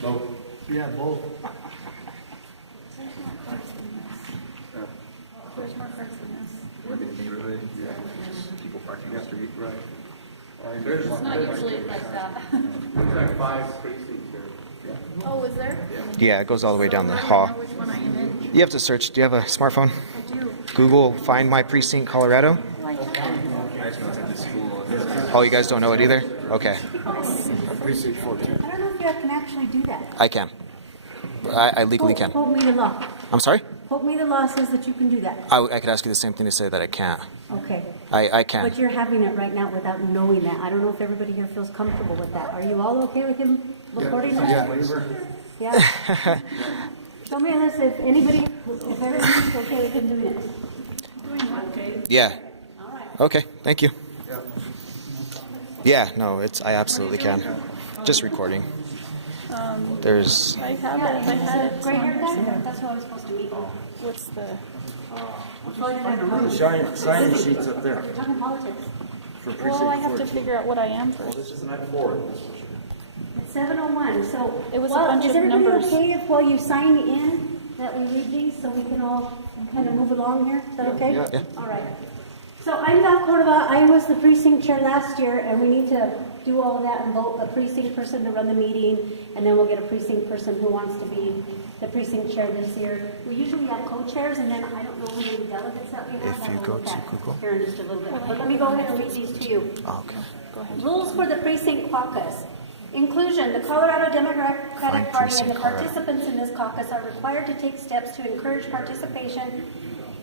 Both. Yeah, both. There's more cards than this. Work in the neighborhood, yeah. People parking on the street. Right. It's not usually like that. There's like 5 precincts there. Oh, is there? Yeah, it goes all the way down the So how hall. do I know which one I am in? You have to search. Do you have a smartphone? I do. Google Find My Precinct Colorado. Oh, I have it. I just know it's at the school. Oh, you guys don't know it either? Okay. Precinct 14. I don't know if you can actually do that. I can. I legally can. Quote me the law. I'm sorry? Quote me the law says that you can do that. I could ask you the same thing to say that I can't. Okay. I can. But you're having it right now without knowing that. I don't know if everybody here feels comfortable with that. Are you all okay with him recording that? Yeah. Yeah. Show me this if everybody's okay with him doing it. Yeah. All right. Okay. Thank you. Yeah. No, I absolutely can. Just recording. There's. I have Yeah, it. I had it. great haircut. That's what I was supposed to meet. What's the? Sign sheets up there We're talking politics. for Well, I precinct have to 14. figure out what I am first. This is night 4. It's 7:01, so. It was a well, bunch is of everybody numbers. okay if while you sign in, that we read these so we can all kind of move along here? Is that okay? Yeah. Yeah. All right. So I'm Val Cordova. I was the precinct chair last year, and we need to do all of that and vote a precinct person to run the meeting, and then we'll get a precinct person who wants to be the precinct chair this year. We usually have co-chairs, and then I don't know how many delegates that we have. If you I'll go look to at Google. here in just a little bit. But let me go ahead and read these to you. Oh, okay. Rules for the precinct caucus. Inclusion. The Colorado Democratic Party and the Precinct Colorado. participants in this caucus are required to take steps to encourage participation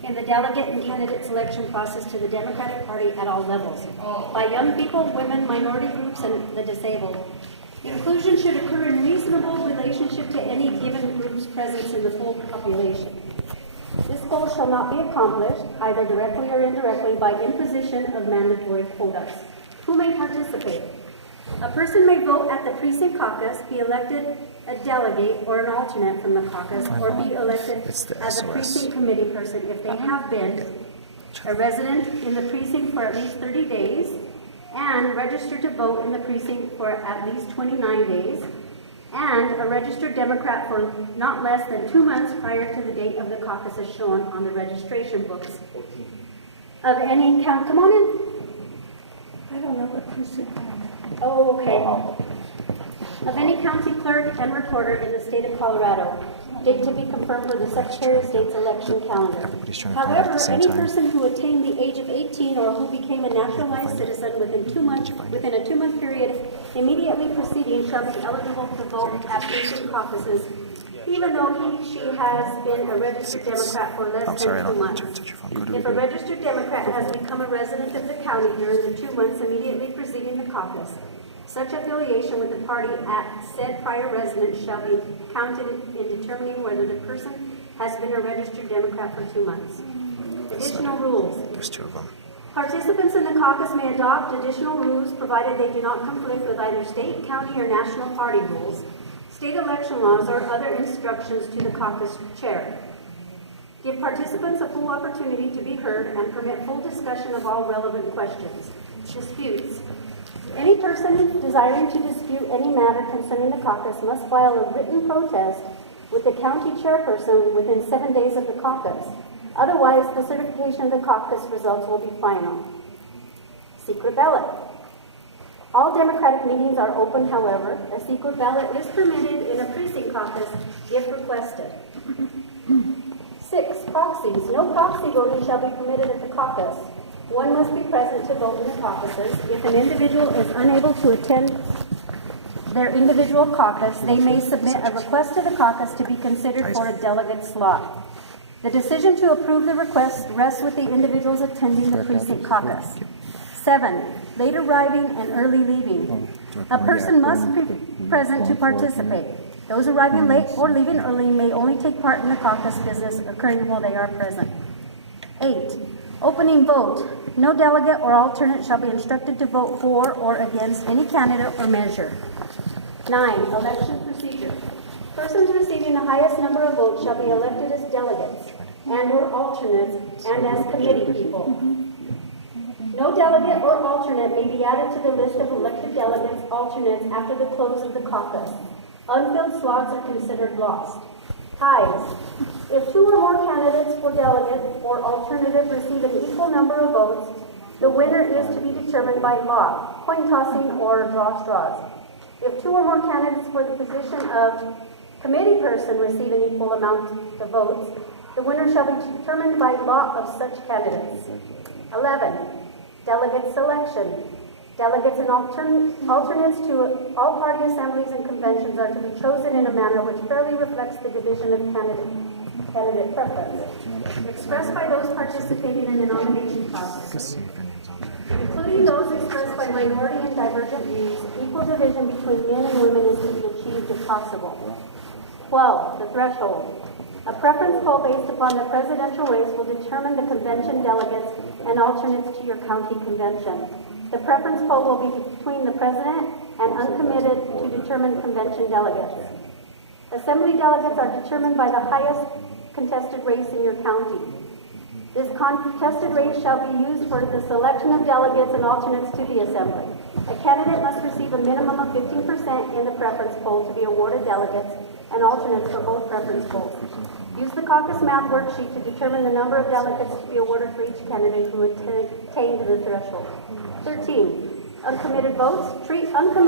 in the delegate and candidate selection process to the Democratic Party at all levels, by young people, women, minority groups, and the disabled. Inclusion should occur in reasonable relationship to any given group's presence in the full population. This goal shall not be accomplished, either directly or indirectly, by imposition of mandatory quotas. Who may participate? A person may vote at the precinct caucus, be elected a delegate or an alternate from the caucus, or be elected It's the as a SOS. precinct committee person if they have been a resident in the precinct for at least 30 days and registered to vote in the precinct for at least 29 days, and a registered Democrat for not less than 2 months prior to the date of the caucus as shown on the registration books. Of any count, come on in. I don't know what precinct I am. Oh, okay. Of any county clerk and recorder in the state of Colorado, date to be confirmed for the Secretary of State's election calendar. Everybody's trying to find it at However, the same any time. person who attained the age of 18 or who became a naturalized citizen within a 2-month period immediately preceding shall be eligible to vote at precinct caucuses, even though she has been a registered Democrat for less I'm sorry, I than 2 don't months. touch your phone. Go to If a registered Democrat has become a resident of the county during the 2 months immediately preceding the caucus, such affiliation with the party at said prior residence shall be counted in determining whether the person has been a registered Democrat for 2 months. Additional rules. There's 2 of them. Participants in the caucus may adopt additional rules provided they do not conflict with either state, county, or national party rules, state election laws, or other instructions to the caucus chair. Give participants a full opportunity to be heard and permit full discussion of all relevant questions. Disputes. Any person desiring to dispute any matter concerning the caucus must file a written protest with the county chairperson within 7 days of the caucus. Otherwise, the certification of the caucus results will be final. Secret ballot. All Democratic meetings are open, however. A secret ballot is permitted in a precinct caucus if requested. 6. Proxies. No proxy voting shall be permitted at the caucus. One must be present to vote in the caucuses. If an individual is unable to attend their individual caucus, they may submit a request to the caucus to be considered for a delegate slot. The decision to approve the request rests with the individuals attending the precinct caucus. 7. Late arriving and early leaving. A person must be present to participate. Those arriving late or leaving early may only take part in the caucus business occurring while they are present. 8. Opening vote. No delegate or alternate shall be instructed to vote for or against any candidate or measure. 9. Election procedure. Persons receiving the highest number of votes shall be elected as delegates and or alternates and as committee people. No delegate or alternate may be added to the list of elected delegates, alternates after the close of the caucus. Unfilled slots are considered lost. Ties. If two or more candidates for delegate or alternative receive an equal number of votes, the winner is to be determined by law, coin tossing or draw straws. If two or more candidates for the position of committee person receive an equal amount of votes, the winner shall be determined by law of such candidates. 11. Delegate selection. Delegates and alternates to all party assemblies and conventions are to be chosen in a manner which fairly reflects the division of candidate preference, expressed by those participating in the nomination process, including those expressed by minority and divergent views. Equal division between men and women is to be achieved if possible. 12. The threshold. A preference poll based upon the presidential race will determine the convention delegates and alternates to your county convention. The preference poll will be between the president and uncommitted to determine convention delegates. Assembly delegates are determined by the highest contested race in your county. This contested race shall be used for the selection of delegates and alternates to the assembly. A candidate must receive a minimum of 15% in the preference poll to be awarded delegates and alternates for both preference polls. Use the caucus map worksheet to determine the number of delegates to be awarded for each candidate who attained the threshold. 13. Uncommitted votes. Treat uncommitted